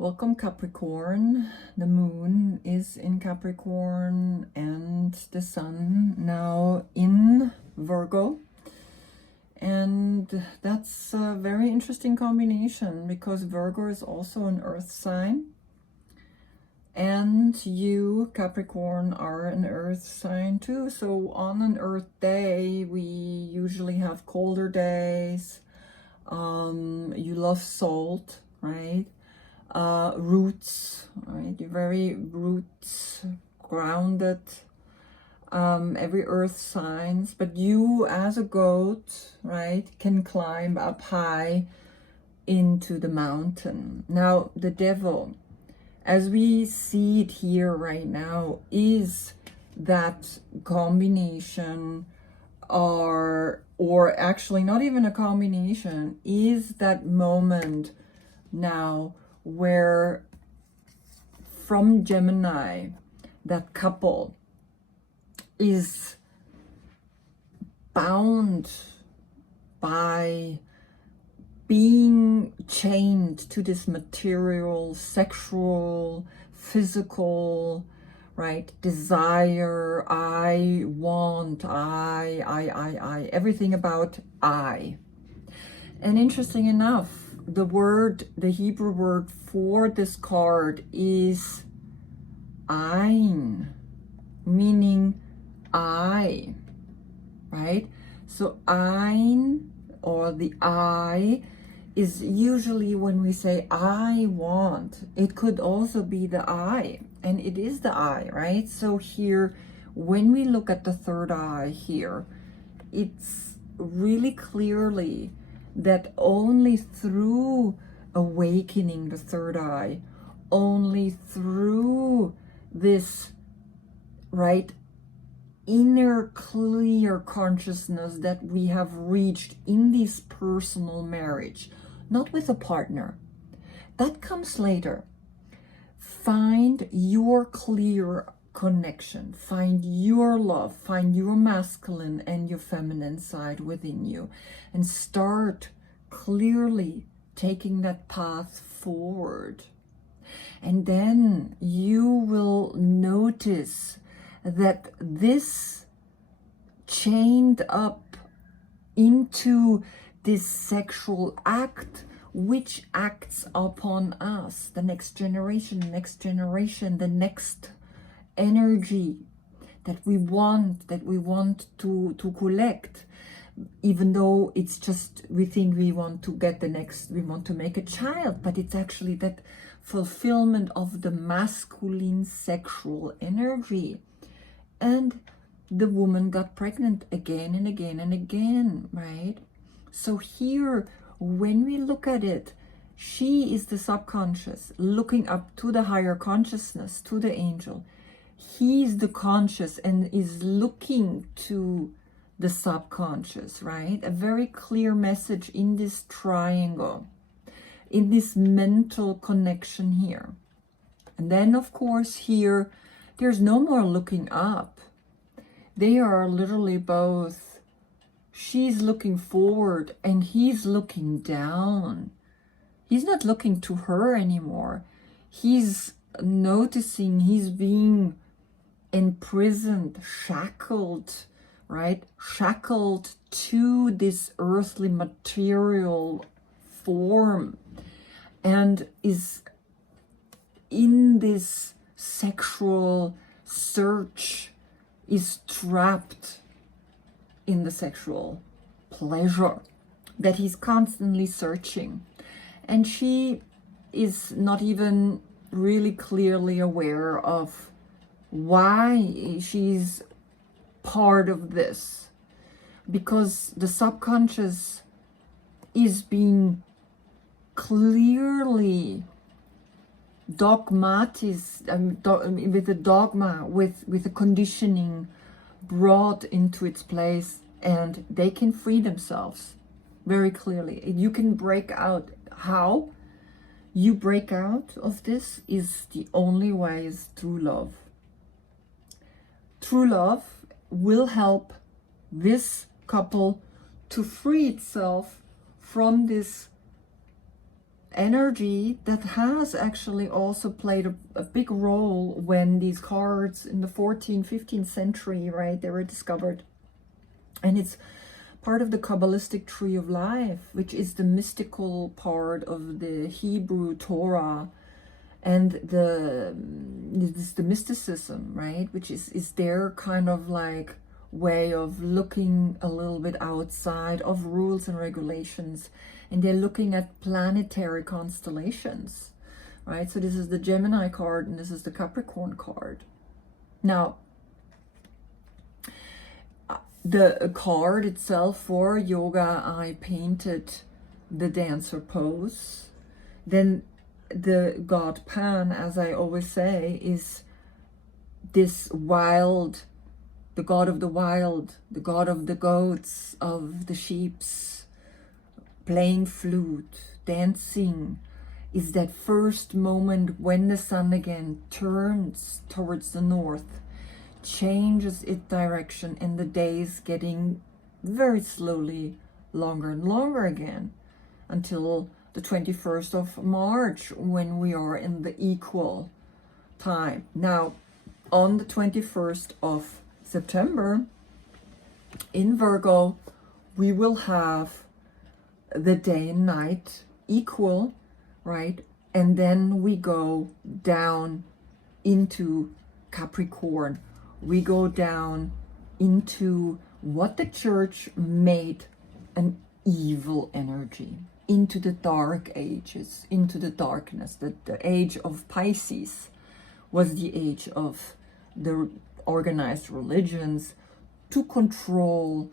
Welcome Capricorn. The moon is in Capricorn and the sun now in Virgo. And that's a very interesting combination because Virgo is also an earth sign. And you, Capricorn, are an earth sign too. So on an earth day, we usually have colder days. You love salt, right? Roots, right? You're very roots grounded. Every earth signs, but you as a goat, right, can climb up high into the mountain. Now the devil, as we see it here right now, is that combination, or actually not even a combination, is that moment now where from Gemini, that couple is bound by being chained to this material, sexual, physical, right, desire, I want, I, everything about I. And interesting enough, the Hebrew word for this card is ein, meaning I, right? So ein, or the I, is usually when we say I want. It could also be the I, and it is the I, right? So here, when we look at the third eye here, it's really clearly that only through awakening the third eye, only through this, right, inner clear consciousness that we have reached in this personal marriage, not with a partner. That comes later. Find your clear connection, find your love, find your masculine and your feminine side within you, and start clearly taking that path forward. And then you will notice that this chained up into this sexual act, which acts upon us, the next generation, the next energy that we want to collect, even though it's just, we think we want to get the next, we want to make a child, but it's actually that fulfillment of the masculine sexual energy. And the woman got pregnant again and again and again, right? So here, when we look at it, she is the subconscious looking up to the higher consciousness, to the angel. He's the conscious and is looking to the subconscious, right? A very clear message in this triangle, in this mental connection here. And then, of course, here, there's no more looking up. They are literally both, she's looking forward and he's looking down. He's not looking to her anymore. He's noticing he's being imprisoned, shackled, right? Shackled to this earthly material form, and is in this sexual search, is trapped in the sexual pleasure that he's constantly searching. And she is not even really clearly aware of why she's part of this, because the subconscious is being clearly with a dogma, with a conditioning brought into its place, and they can free themselves very clearly. You can break out. How you break out of this is the only way is through love. True love will help this couple to free itself from this energy that has actually also played a big role when these cards in the 14th, 15th century, right, they were discovered. And it's part of the Kabbalistic tree of life, which is the mystical part of the Hebrew Torah, and the mysticism, right, which is their kind of like way of looking a little bit outside of rules and regulations, and they're looking at planetary constellations, right? So this is the Gemini card and this is the Capricorn card. Now, the card itself for yoga, I painted the dancer pose. Then the god Pan, as I always say, is this wild, the god of the wild, the god of the goats, of the sheeps, playing flute, dancing, is that first moment when the sun again turns towards the north, changes its direction, and the days getting very slowly longer and longer again until the 21st of March, when we are in the equal time. Now, on the 21st of September, in Virgo, we will have the day and night equal, right? And then we go down into Capricorn. We go down into what the church made an evil energy, into the dark ages, into the darkness. The age of Pisces was the age of the organized religions to control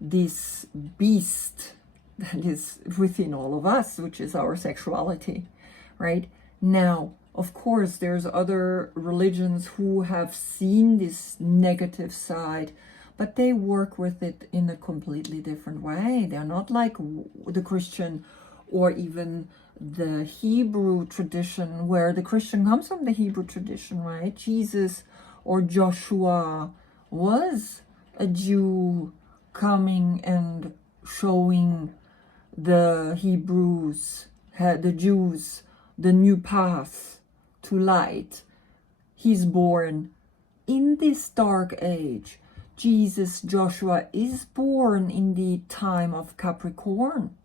this beast that is within all of us, which is our sexuality, right? Now, of course, there's other religions who have seen this negative side, but they work with it in a completely different way. They're not like the Christian or even the Hebrew tradition, where the Christian comes from the Hebrew tradition, right? Jesus or Joshua was a Jew coming and showing the Hebrews, the Jews, the new path to light. He's born in this dark age. Jesus, Joshua, is born in the time of Capricorn.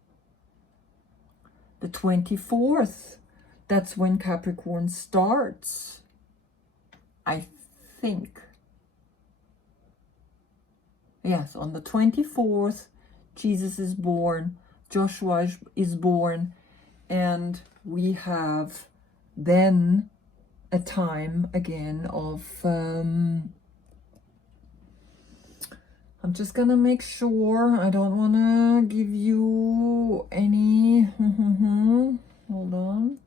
The 24th, that's when Capricorn starts, I think. Yes, on the 24th, Jesus is born, Joshua is born, and we have then a time again of, I'm just gonna make sure I don't wanna give you any, hold on.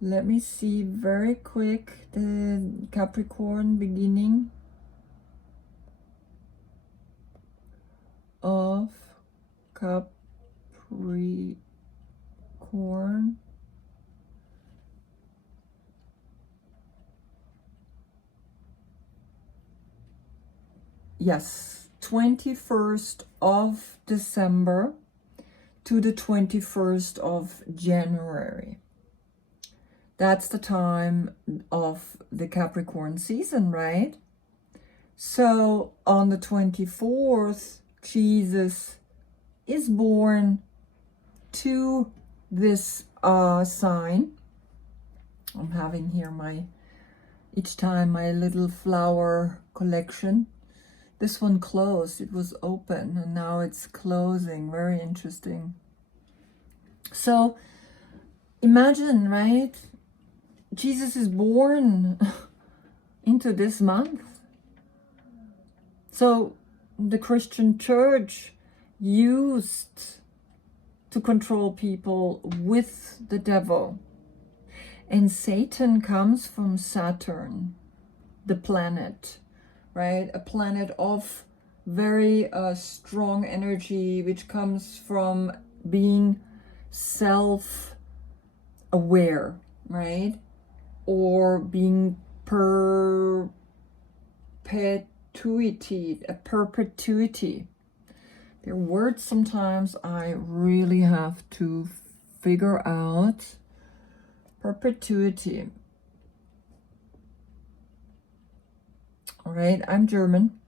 Let me see very quick the Capricorn beginning of Capricorn. Yes, 21st of December to the 21st of January. That's the time of the Capricorn season, right? So on the 24th, Jesus is born to this sign. I'm having here each time my little flower collection. This one closed, it was open, and now it's closing. Very interesting. So imagine, right? Jesus is born into this month. So the Christian church used to control people with the devil. And Satan comes from Saturn, the planet, right? A planet of very strong energy, which comes from being self-aware, right? Or being perpetuity, Their words sometimes I really have to figure out. Perpetuity. All right, I'm German.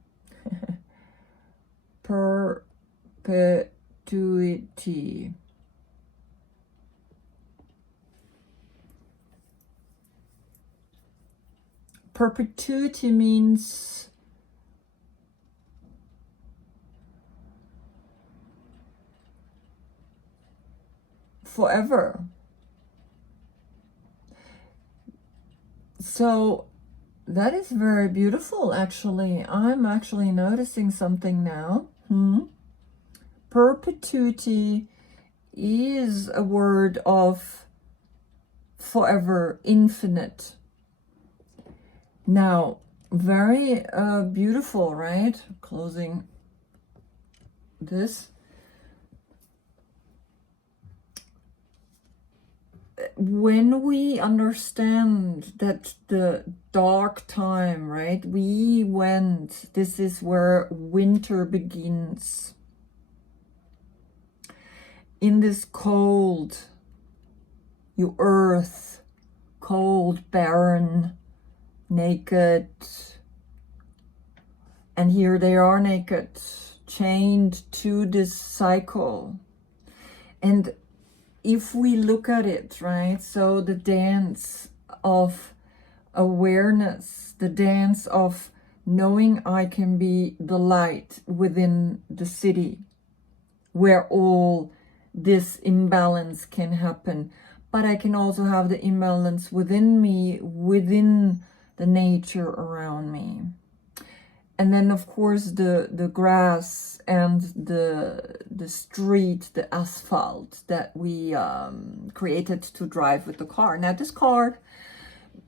Perpetuity. Perpetuity means forever. So that is very beautiful, actually. I'm actually noticing something now. Perpetuity is a word of forever, infinite. Now, very beautiful, right? Closing this. When we understand that the dark time, right, this is where winter begins. In this cold, earth, cold, barren, naked, and here they are naked, chained to this cycle. And if we look at it, right, so the dance of awareness, the dance of knowing I can be the light within the city where all this imbalance can happen, but I can also have the imbalance within me, within the nature around me. And then, of course, the grass and the street, the asphalt that we created to drive with the car. Now, this card,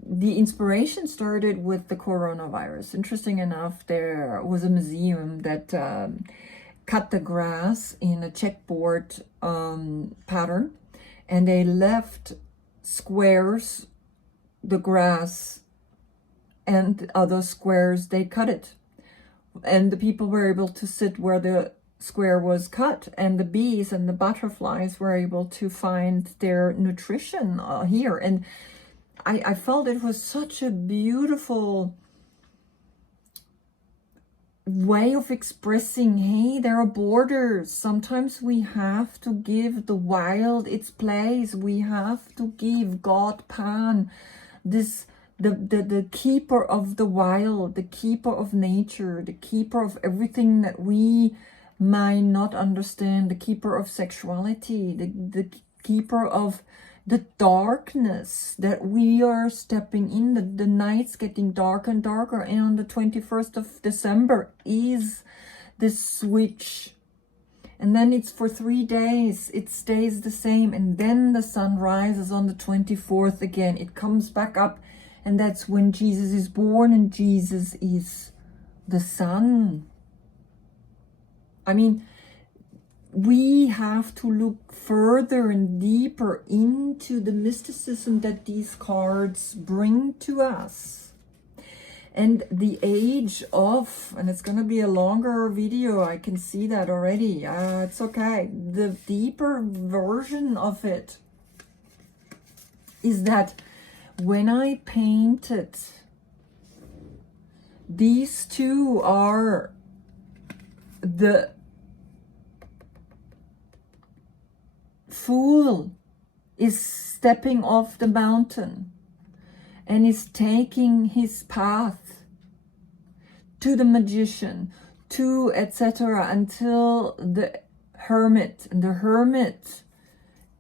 the inspiration started with the coronavirus. Interesting enough, there was a museum that cut the grass in a checkboard pattern, and they left squares, the grass, and other squares, they cut it. And the people were able to sit where the square was cut, and the bees and the butterflies were able to find their nutrition here. And I felt it was such a beautiful way of expressing, hey, there are borders. Sometimes we have to give the wild its place. We have to give God Pan, this the keeper of the wild, the keeper of nature, the keeper of everything that we might not understand, the keeper of sexuality, the keeper of the darkness that we are stepping in. The night's getting darker and darker, and on the 21st of December is this switch. And then it's for 3 days, it stays the same, and then the sun rises on the 24th again. It comes back up, and that's when Jesus is born, and Jesus is the sun. I mean, we have to look further and deeper into the mysticism that these cards bring to us. And the age of, and it's going to be a longer video, I can see that already. It's okay. The deeper version of it is that when I painted, these two are the fool is stepping off the mountain and is taking his path to the magician, to etc., until the hermit. And the hermit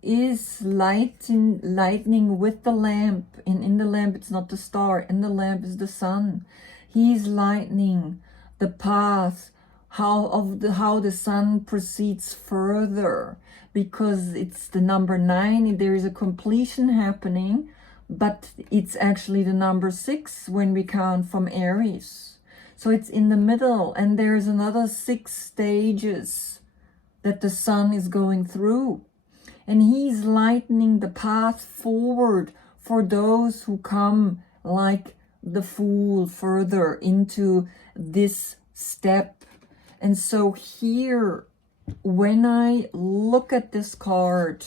is lightning with the lamp, and in the lamp it's not the star, in the lamp is the sun. He's lightening the path, how the sun proceeds further, because it's the number 9. There is a completion happening, but it's actually the number 6 when we count from Aries. So it's in the middle, and there's another 6 stages that the sun is going through. And he's lightening the path forward for those who come like the fool further into this step. And so here when I look at this card,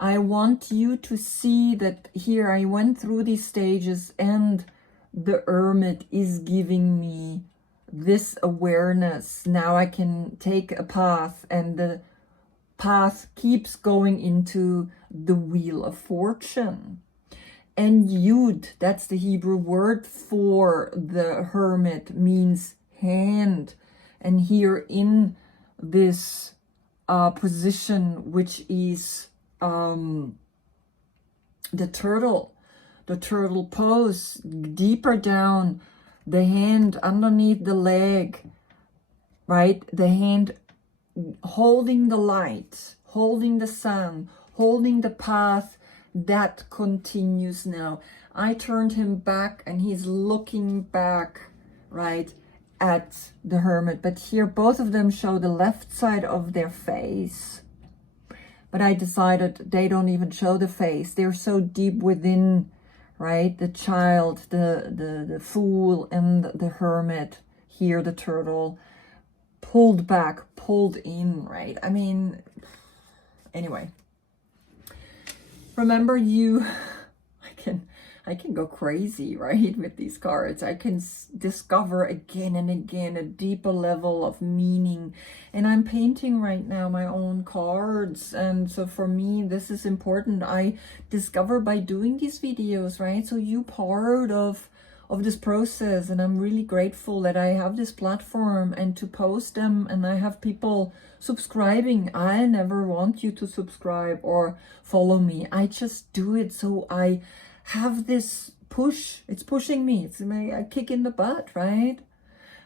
I want you to see that here I went through these stages and the Hermit is giving me this awareness. Now I can take a path, and the path keeps going into the Wheel of Fortune. And Yud, that's the Hebrew word for the Hermit, means hand. And here in this position, which is the turtle pose, deeper down, the hand underneath the leg, right? The hand holding the light, holding the sun, holding the path that continues now. I turned him back and he's looking back, right, at the Hermit. But here both of them show the left side of their face. But I decided they don't even show the face. They're so deep within, right? The child, the Fool, and the Hermit. Here the turtle, pulled back, pulled in, right? I mean, anyway. Remember, I can go crazy, right, with these cards. I can discover again and again a deeper level of meaning. And I'm painting right now my own cards. And so for me, this is important. I discover by doing these videos, right? So you part of this process. And I'm really grateful that I have this platform and to post them. And I have people subscribing. I never want you to subscribe or follow me. I just do it so I have this push. It's pushing me. It's a kick in the butt, right?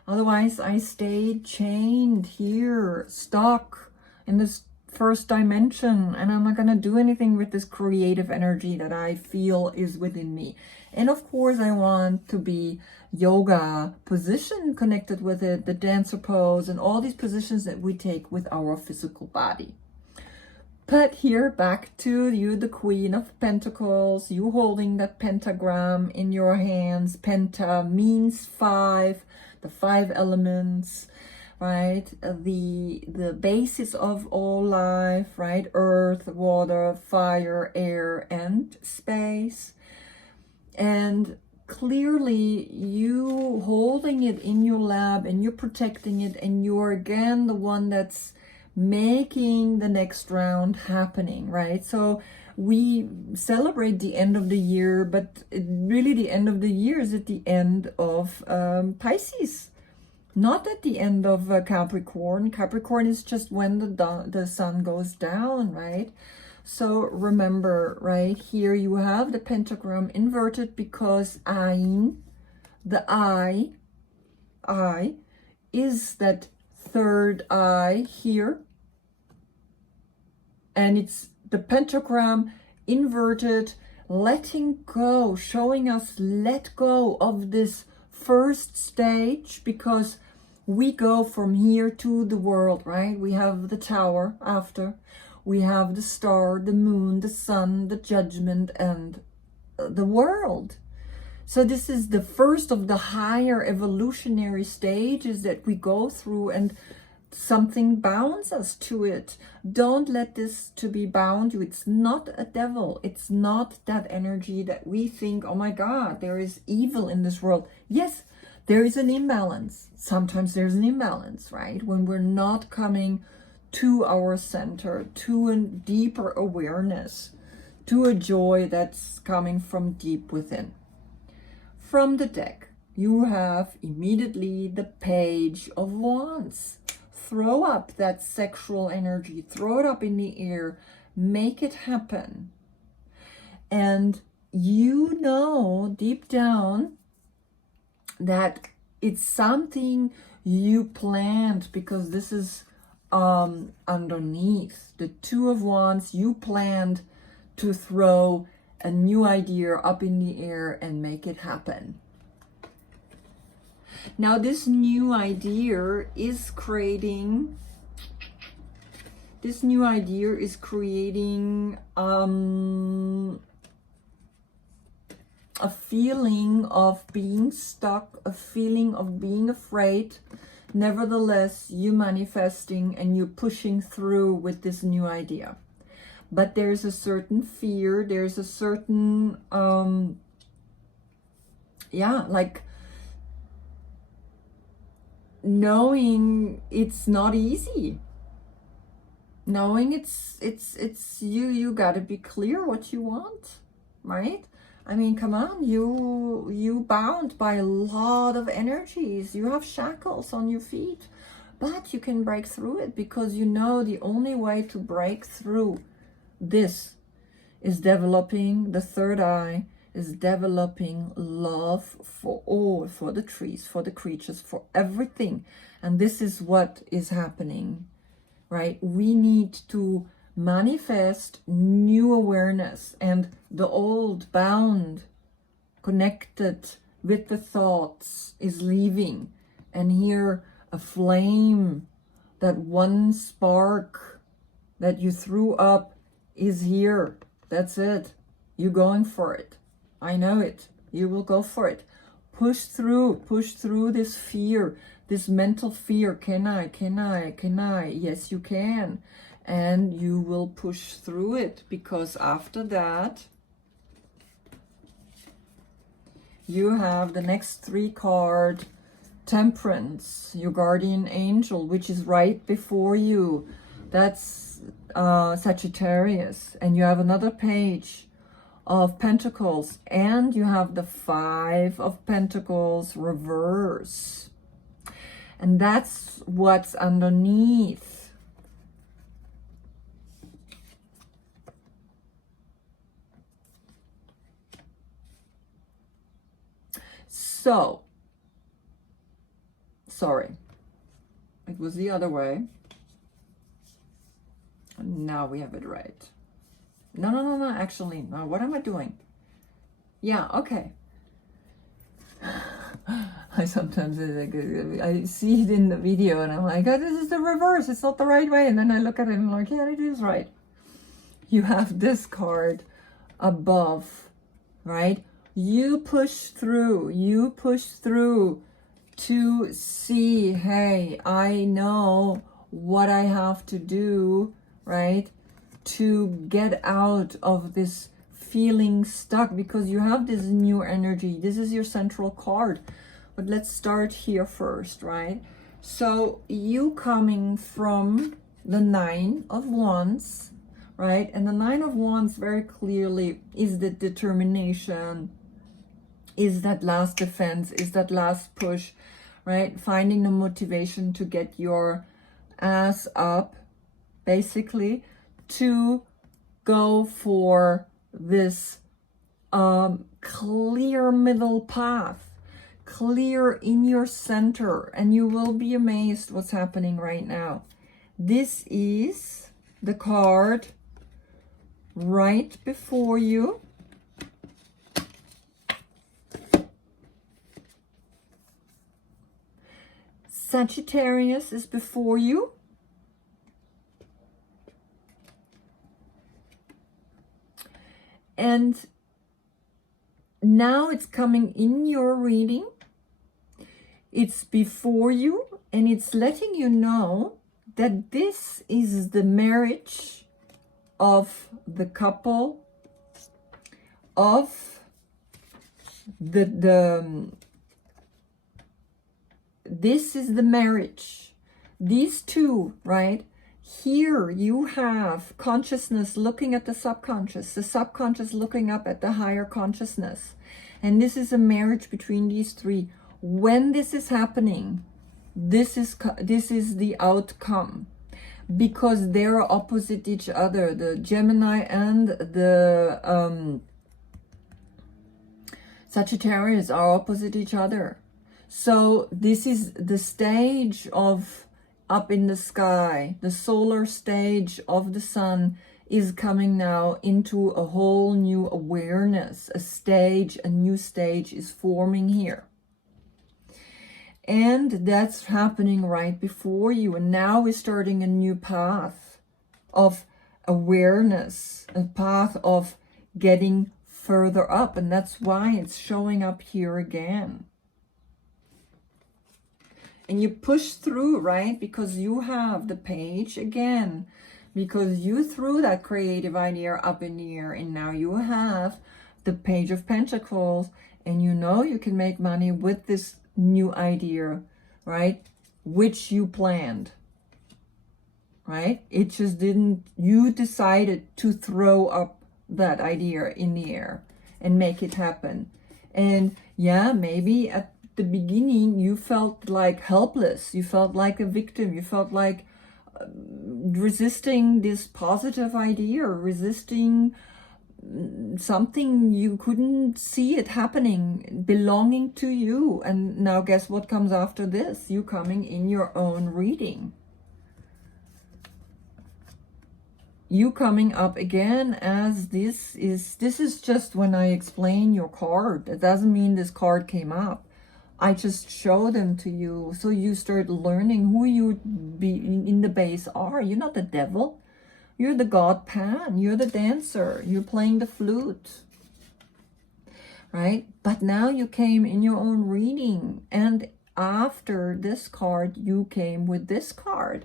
Otherwise, I stay chained here, stuck in this first dimension, and I'm not going to do anything with this creative energy that I feel is within me. And of course, I want to be yoga position connected with it, the dancer pose, and all these positions that we take with our physical body. But here, back to you, the Queen of Pentacles, you holding that pentagram in your hands. Penta means 5, the 5 elements, right? The basis of all life, right? Earth, water, fire, air, and space. And clearly you holding it in your lap and you're protecting it, and you're again the one that's making the next round happening, right? So we celebrate the end of the year, but really the end of the year is at the end of Pisces, not at the end of Capricorn. Capricorn is just when the sun goes down, right? So remember, right here you have the pentagram inverted because Ein, the eye is that third eye here, and it's the pentagram inverted, letting go, showing us let go of this first stage, because we go from here to the world, right? We have the tower after, we have the star, the moon, the sun, the judgment, and the world. So this is the first of the higher evolutionary stages that we go through, and something bounds us to it. Don't let this to be bound you. It's not a devil. It's not that energy that we think, oh my God, there is evil in this world. Yes, there is an imbalance. Sometimes there's an imbalance, right? When we're not coming to our center, to a deeper awareness, to a joy that's coming from deep within. From the deck, you have immediately the Page of Wands. Throw up that sexual energy, throw it up in the air, make it happen. And you know deep down that it's something you planned, because this is underneath. The Two of Wands, you planned to throw a new idea up in the air and make it happen. Now this new idea is creating a feeling of being stuck, a feeling of being afraid, nevertheless, you manifesting and you pushing through with this new idea. But there's a certain fear, there's a certain, like knowing it's not easy. Knowing it's you got to be clear what you want, right? I mean, come on, you bound by a lot of energies. You have shackles on your feet, but you can break through it, because you know the only way to break through this is developing the third eye, is developing love for all, for the trees, for the creatures, for everything. And this is what is happening, right? We need to manifest new awareness, and the old bound connected with the thoughts is leaving, and here a flame, that one spark that you threw up is here. That's it. You're going for it. I know it. You will go for it. Push through this fear, this mental fear. Can I? Yes, you can. And you will push through it, because after that, you have the next 3 card, Temperance, your guardian angel, which is right before you. That's Sagittarius. And you have another page of Pentacles, and you have the 5 of Pentacles reverse. And that's what's underneath. So, sorry, it was the other way. And now we have it right. No, actually, no, what am I doing? Yeah, okay. I sometimes, I see it in the video and I'm like, oh, this is the reverse, it's not the right way. And then I look at it and I'm like, yeah, it is right. You have this card above, right? You push through to see, hey, I know what I have to do, right? To get out of this feeling stuck, because you have this new energy. This is your central card. But let's start here first, right? So you coming from the 9 of Wands, right? And the 9 of Wands very clearly is the determination, is that last defense, is that last push, right? Finding the motivation to get your ass up, basically, to go for this clear middle path, clear in your center. And you will be amazed what's happening right now. This is the card right before you. Sagittarius is before you. And now it's coming in your reading. It's before you, and it's letting you know that this is the marriage of the couple, of this is the marriage. These two, right? Here you have consciousness looking at the subconscious looking up at the higher consciousness. And this is a marriage between these 3. When this is happening, this is the outcome, because they're opposite each other. The Gemini and the Sagittarius are opposite each other. So this is the stage of up in the sky. The solar stage of the sun is coming now into a whole new awareness. A new stage is forming here. And that's happening right before you. And now we're starting a new path of awareness, a path of getting further up. And that's why it's showing up here again. and you push through, right? Because you have the page again, because you threw that creative idea up in the air, and now you have the Page of Pentacles, and you know you can make money with this new idea, right? Which you planned, right? It just didn't, you decided to throw up that idea in the air and make it happen. And yeah, maybe at the beginning you felt like helpless, you felt like a victim, you felt like resisting this positive idea, resisting something, you couldn't see it happening, belonging to you. And now guess what comes after this? You coming in your own reading. You coming up again as this is just when I explain your card. It doesn't mean this card came up. I just show them to you so you start learning who you be in the base are. You're not the devil. You're the god Pan. You're the dancer. You're playing the flute. Right? But now you came in your own reading. And after this card, you came with this card.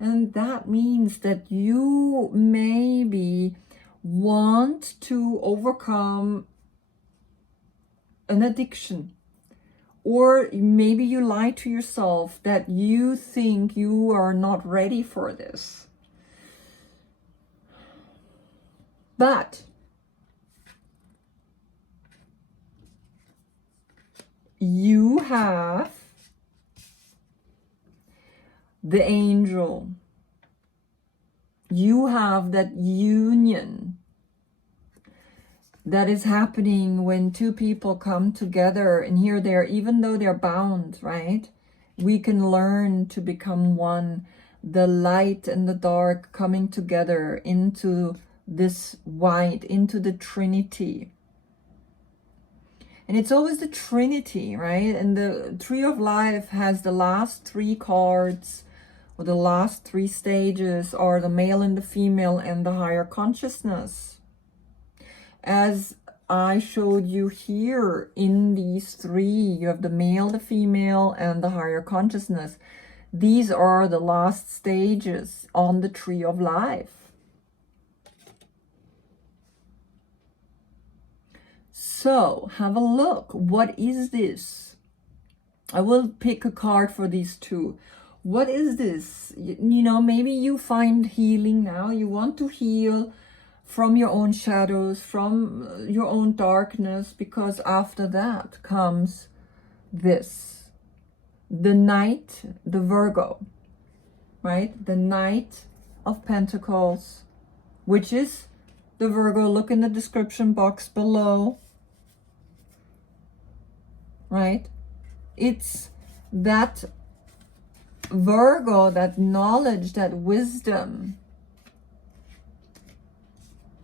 And that means that you maybe want to overcome an addiction. Or maybe you lie to yourself that you think you are not ready for this. But you have the angel. You have that union that is happening when two people come together, and here they are, even though they're bound, right? We can learn to become one. The light and the dark coming together into this white, into the Trinity. And it's always the Trinity, right? And the Tree of Life has the last three cards, or the last three stages, are the male and the female and the higher consciousness. As I showed you here in these three, you have the male, the female, and the higher consciousness. These are the last stages on the Tree of Life. So have a look. What is this? I will pick a card for these two. What is this? You know, maybe you find healing now. You want to heal from your own shadows, from your own darkness, because after that comes this. The Knight, the Virgo, right? The Knight of Pentacles, which is the Virgo. Look in the description box below. Right? It's that Virgo, that knowledge, that wisdom.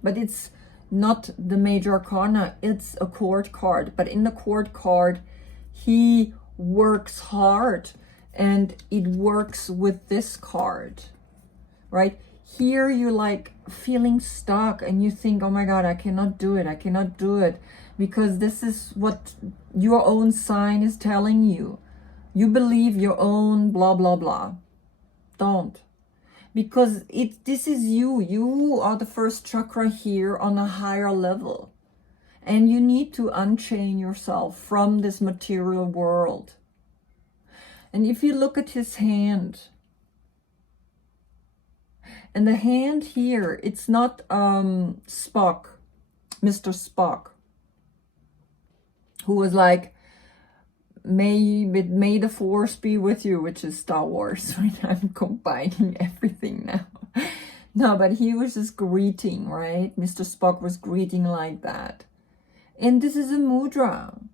But it's not the major arcana, it's a court card. But in the court card, he works hard, and it works with this card, right? Here you're like feeling stuck, and you think, oh my God, I cannot do it. I cannot do it. Because this is what your own sign is telling you. You believe your own blah, blah, blah. Don't. Because this is you. You are the first chakra here on a higher level. And you need to unchain yourself from this material world. And if you look at his hand, and the hand here, it's not Spock, Mr. Spock, who was like, may the force be with you, which is Star Wars, right? I'm combining everything now. No, but he was just greeting, right? Mr. Spock was greeting like that. And this is a mudra,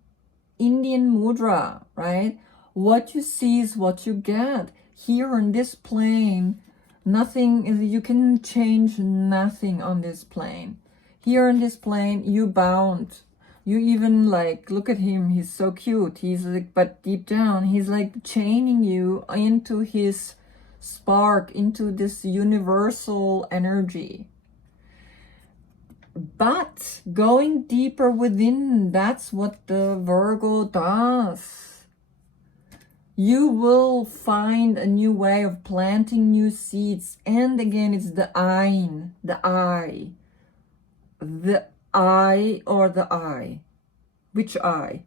Indian mudra, right? What you see is what you get. Here on this plane, nothing is, you can change nothing on this plane. Here on this plane, you bound. You even like, look at him, he's so cute. He's like, but deep down, he's like chaining you into his spark, into this universal energy. But going deeper within, that's what the Virgo does. You will find a new way of planting new seeds. And again, it's the ein, the I. The I or the I. Which I?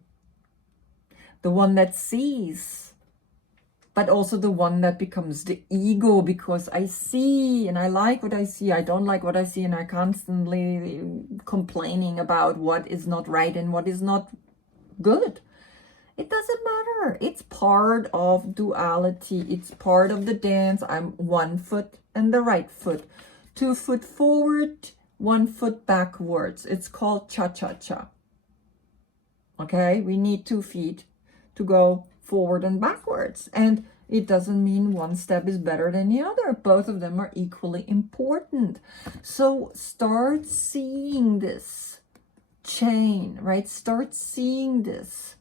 The one that sees, but also the one that becomes the ego, because I see and I like what I see, I don't like what I see, and I constantly complaining about what is not right and what is not good. It doesn't matter. It's part of duality. It's part of the dance. I'm 1 foot and the right foot. 2 foot forward, 1 foot backwards. It's called cha-cha-cha. Okay, we need 2 feet to go forward and backwards. And it doesn't mean one step is better than the other. Both of them are equally important. So start seeing this chain, right? Start seeing this,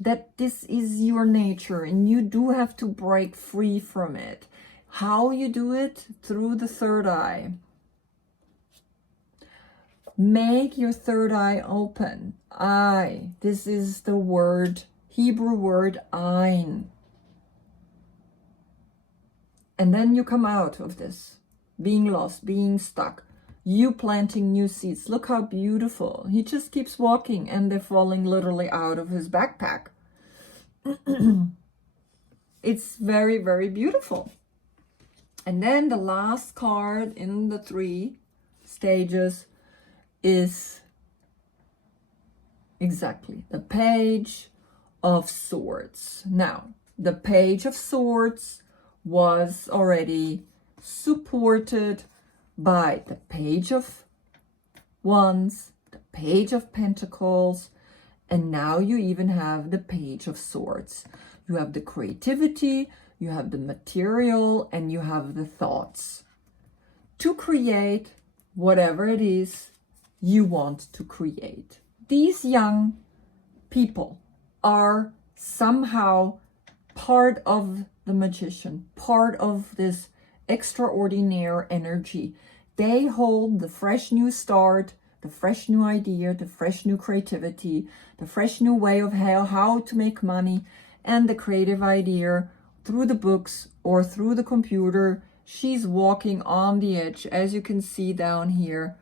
that this is your nature and you do have to break free from it. How you do it? Through the third eye. Make your third eye open. I. This is the word, Hebrew word ein. And then you come out of this, being lost, being stuck. You planting new seeds. Look how beautiful. He just keeps walking and they're falling literally out of his backpack. It's very, very beautiful. And then the last card in the 3 stages is exactly the Page of Swords. Now, the Page of Swords was already supported by the Page of Wands, the Page of Pentacles, and now you even have the Page of Swords. You have the creativity, you have the material, and you have the thoughts to create whatever it is you want to create. These young people are somehow part of the magician, part of this extraordinary energy. They hold the fresh new start, the fresh new idea, the fresh new creativity, the fresh new way of how to make money, and the creative idea through the books or through the computer. She's walking on the edge, as you can see down here.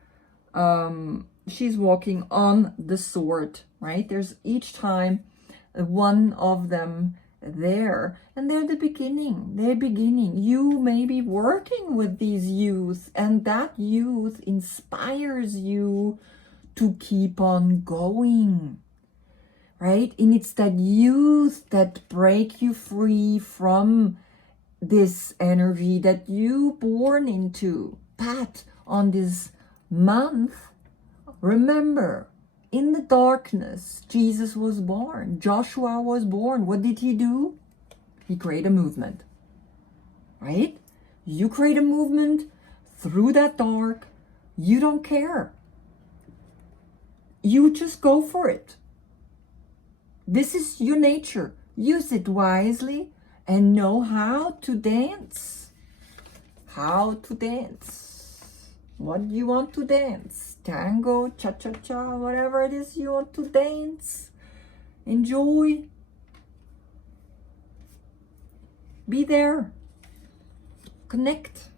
She's walking on the sword, right? There's each time one of them there, and they're the beginning. They're beginning. You may be working with these youth, and that youth inspires you to keep on going, right? And it's that youth that break you free from this energy that you born into. But on this month, remember, in the darkness, Jesus was born. Joshua was born. What did he do? He created a movement, right? You create a movement through that dark. You don't care. You just go for it. This is your nature. Use it wisely and know how to dance. How to dance. What do you want to dance? Tango, cha-cha-cha, whatever it is you want to dance. Enjoy. Be there. Connect.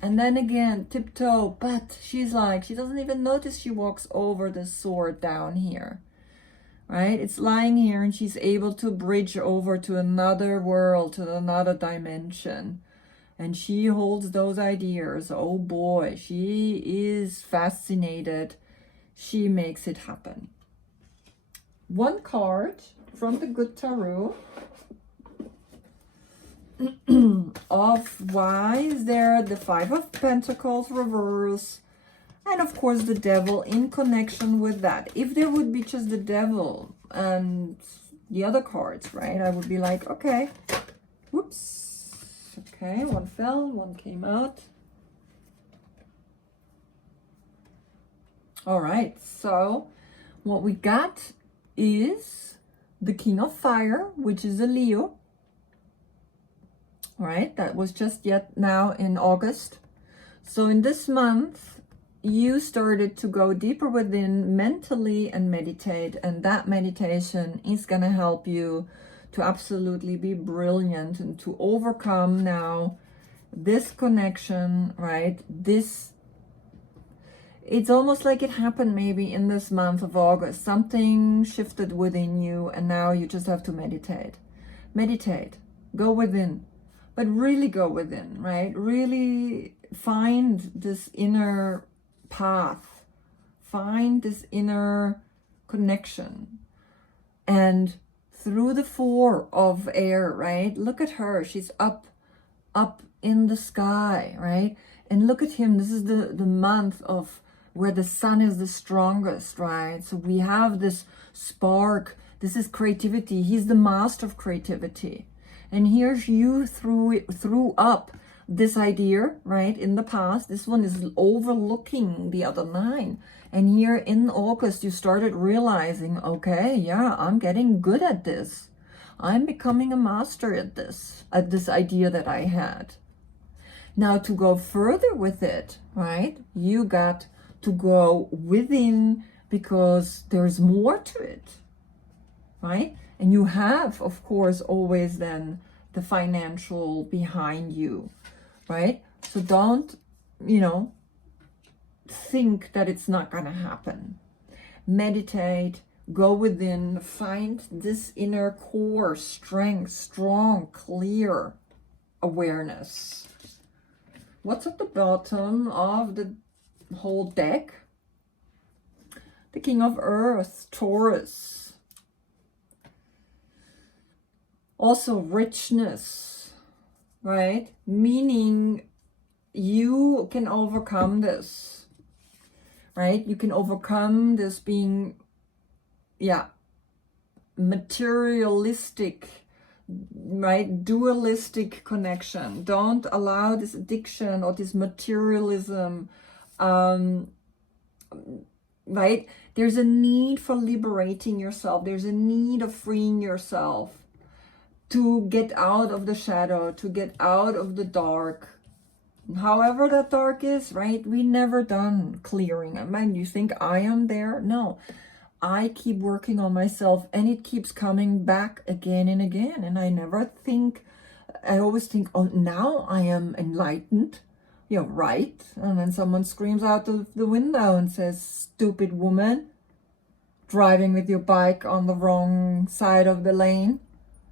And then again, tiptoe. But she's like, she doesn't even notice she walks over the sword down here. Right? It's lying here and she's able to bridge over to another world, to another dimension. And she holds those ideas. Oh boy, she is fascinated. She makes it happen. One card from the Good Tarot of why is there the 5 of Pentacles reverse, and of course the Devil in connection with that. If there would be just the Devil and the other cards, right, I would be like, okay, whoops. Okay, one fell, one came out. All right, so what we got is the King of Fire, which is a Leo. All right, that was just yet now in August. So in this month, you started to go deeper within mentally and meditate, and that meditation is going to help you to absolutely be brilliant and to overcome now this connection, right? This, it's almost like it happened maybe in this month of August. Something shifted within you, and now you just have to meditate. Meditate. Go within. But really go within, right? Really find this inner path. Find this inner connection. And through the Four of Air, right? Look at her. She's up in the sky, right? And look at him. This is the month of where the sun is the strongest, right? So we have this spark. This is creativity. He's the master of creativity. And here's you threw up this idea, right, in the past. This one is overlooking the other 9. And here in August, you started realizing, okay, yeah, I'm getting good at this. I'm becoming a master at this idea that I had. Now, to go further with it, right, you got to go within, because there's more to it, right? And you have, of course, always then the financial behind you, right? So don't, think that it's not going to happen. Meditate, go within, find this inner core strength, strong, clear awareness. What's at the bottom of the whole deck? The King of Earth, Taurus. Also richness, right? Meaning you can overcome this, right? You can overcome this being, materialistic, right? Dualistic connection. Don't allow this addiction or this materialism, right? There's a need for liberating yourself. There's a need of freeing yourself to get out of the shadow, to get out of the dark. However that dark is, right? We never done clearing. I mean, you think I am there? No. I keep working on myself, and it keeps coming back again and again. And I always think, oh, now I am enlightened. Right. And then someone screams out the window and says, stupid woman, driving with your bike on the wrong side of the lane.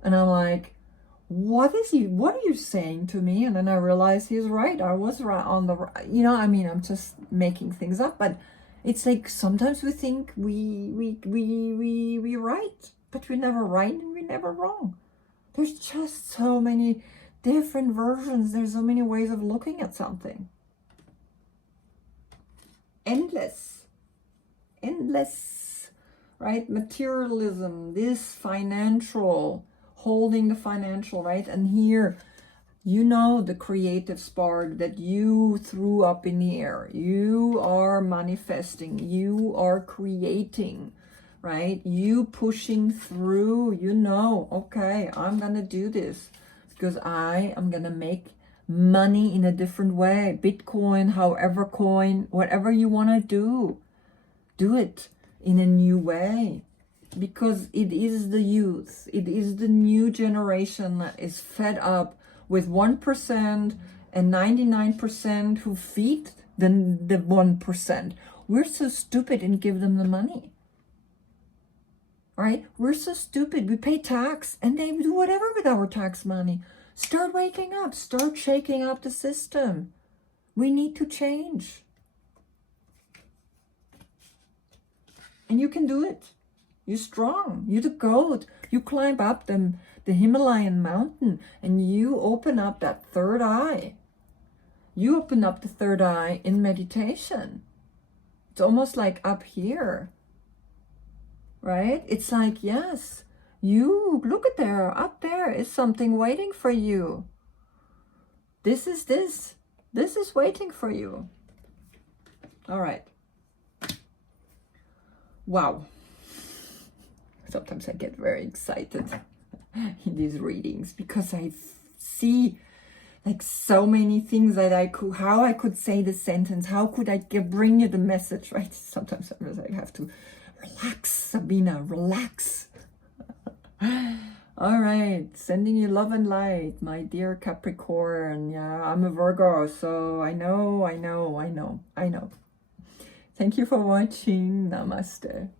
And I'm like, what are you saying to me? And then I realize he's right. I was right on the right. I'm just making things up, but it's like sometimes we think we right, but we're never right and we're never wrong. There's just so many different versions. There's so many ways of looking at something. Endless, right? Materialism, this financial, holding the financial, right? And here, the creative spark that you threw up in the air. You are manifesting, you are creating, right? You pushing through, okay, I'm gonna do this because I am gonna make money in a different way. Bitcoin, however coin, whatever you wanna do it in a new way. Because it is the youth, it is the new generation that is fed up with 1% and 99% who feed the 1%. We're so stupid and give them the money, right? We're so stupid. We pay tax and they do whatever with our tax money. Start waking up, start shaking up the system. We need to change. And you can do it. You're strong. You're the goat. You climb up the Himalayan mountain and you open up that third eye. You open up the third eye in meditation. It's almost like up here, right? It's like, yes, you look at there, up there is something waiting for you. This is waiting for you. All right. Wow. Sometimes I get very excited in these readings because I see like so many things that how I could say the sentence, how could I bring you the message, right? Sometimes I have to relax, Sabina, relax. All right, sending you love and light, my dear Capricorn. Yeah, I'm a Virgo, so I know. Thank you for watching. Namaste.